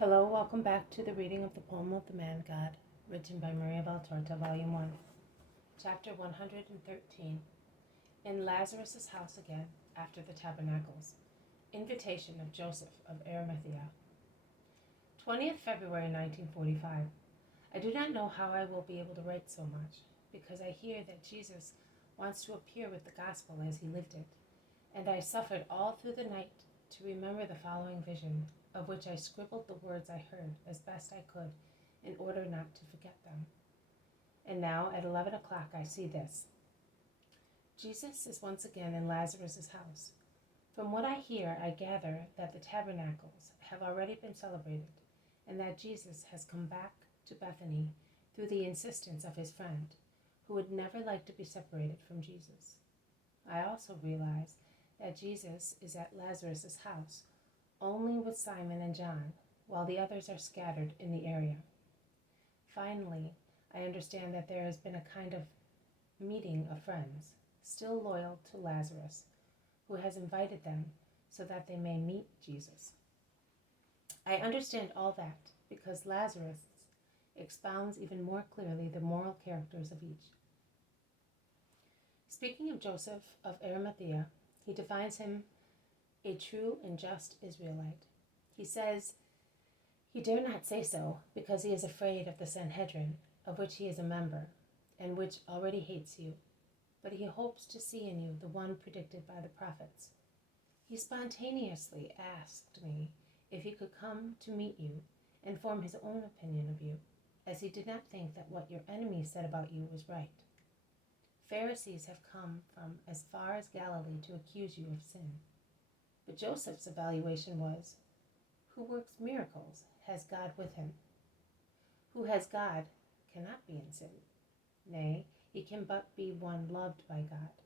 Hello, welcome back to the reading of the poem of the Man God, written by Maria Valtorta, Volume 1, Chapter 113. In Lazarus' house again, after the tabernacles. Invitation of Joseph of Arimathea. 20th February 1945. I do not know how I will be able to write so much, because I hear that Jesus wants to appear with the gospel as he lived it, and I suffered all through the night to remember the following vision, of which I scribbled the words I heard as best I could in order not to forget them. And now at 11 o'clock I see this. Jesus is once again in Lazarus' house. From what I hear, I gather that the tabernacles have already been celebrated and that Jesus has come back to Bethany through the insistence of his friend, who would never like to be separated from Jesus. I also realize that Jesus is at Lazarus' house only with Simon and John, while the others are scattered in the area. Finally, I understand that there has been a kind of meeting of friends, still loyal to Lazarus, who has invited them so that they may meet Jesus. I understand all that because Lazarus expounds even more clearly the moral characters of each. Speaking of Joseph of Arimathea, he defines him a true and just Israelite. He says he dare not say so because he is afraid of the Sanhedrin, of which he is a member, and which already hates you. But he hopes to see in you the one predicted by the prophets. He spontaneously asked me if he could come to meet you and form his own opinion of you, as he did not think that what your enemies said about you was right. Pharisees have come from as far as Galilee to accuse you of sin. But Joseph's evaluation was, who works miracles has God with him. Who has God cannot be in sin. Nay, he can but be one loved by God.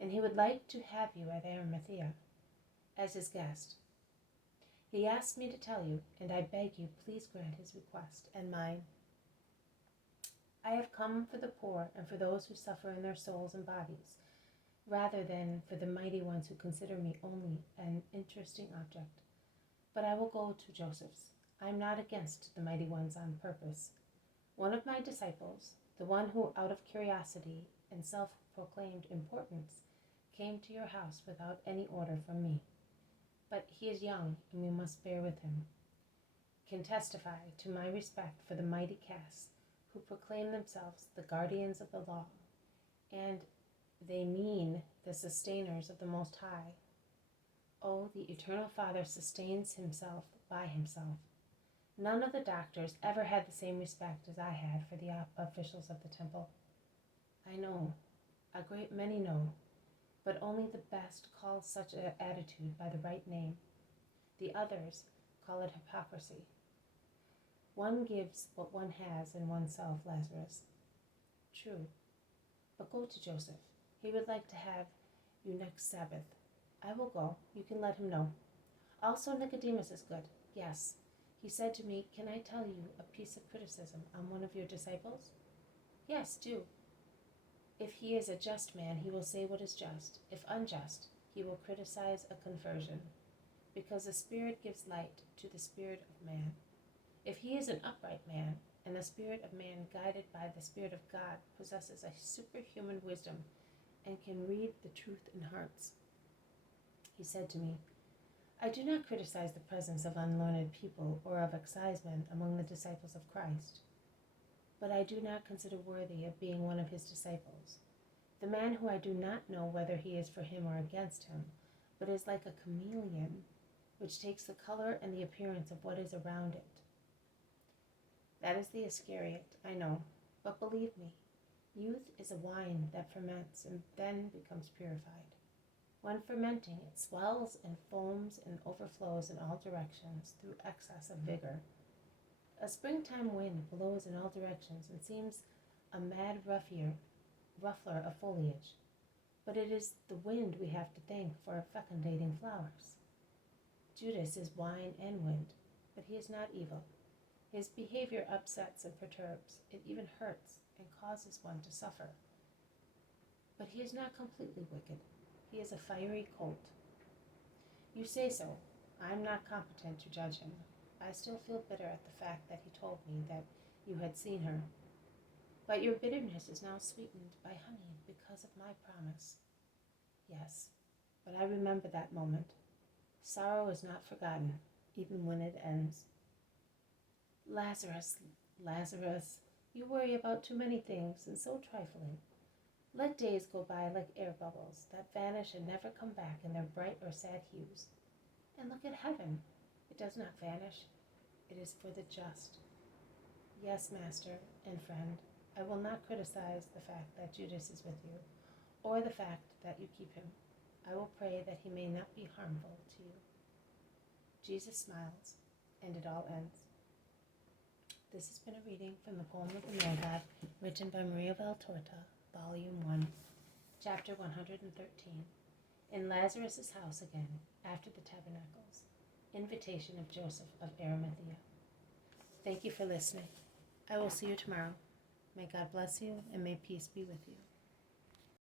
And he would like to have you at Arimathea as his guest. He asked me to tell you, and I beg you please grant his request and mine. I have come for the poor and for those who suffer in their souls and bodies, rather than for the mighty ones who consider me only an interesting object. But I will go to Joseph's. I am not against the mighty ones on purpose. One of my disciples, the one who out of curiosity and self-proclaimed importance came to your house without any order from me, but he is young and we must bear with him, can testify to my respect for the mighty caste who proclaim themselves the guardians of the law, and they mean the sustainers of the Most High. Oh, the Eternal Father sustains himself by himself. None of the doctors ever had the same respect as I had for the officials of the temple. I know, a great many know, but only the best call such an attitude by the right name. The others call it hypocrisy. One gives what one has in oneself, Lazarus. True, but go to Joseph. He would like to have you next Sabbath. I will go. You can let him know. Also, Nicodemus is good. Yes. He said to me, can I tell you a piece of criticism on one of your disciples? Yes, do. If he is a just man, he will say what is just. If unjust, he will criticize a conversion, because the Spirit gives light to the spirit of man. If he is an upright man, and the spirit of man guided by the Spirit of God possesses a superhuman wisdom and can read the truth in hearts. He said to me, I do not criticize the presence of unlearned people or of excisemen among the disciples of Christ, but I do not consider worthy of being one of his disciples. The man who I do not know whether he is for him or against him, but is like a chameleon, which takes the color and the appearance of what is around it. That is the Iscariot, I know, but believe me, youth is a wine that ferments and then becomes purified. When fermenting, it swells and foams and overflows in all directions through excess of vigor. A springtime wind blows in all directions and seems a mad ruffler of foliage, but it is the wind we have to thank for fecundating flowers. Judas is wine and wind, but he is not evil. His behavior upsets and perturbs, it even hurts and causes one to suffer. But he is not completely wicked. He is a fiery colt. You say so. I am not competent to judge him. I still feel bitter at the fact that he told me that you had seen her. But your bitterness is now sweetened by honey because of my promise. Yes, but I remember that moment. Sorrow is not forgotten, even when it ends. Lazarus, Lazarus, you worry about too many things and so trifling. Let days go by like air bubbles that vanish and never come back in their bright or sad hues. And look at heaven. It does not vanish. It is for the just. Yes, master and friend, I will not criticize the fact that Judas is with you, or the fact that you keep him. I will pray that he may not be harmful to you. Jesus smiles, and it all ends. This has been a reading from the poem of the Man-God, written by Maria Valtorta, Volume 1, Chapter 113. In Lazarus' house again, after the tabernacles. Invitation of Joseph of Arimathea. Thank you for listening. I will see you tomorrow. May God bless you, and may peace be with you.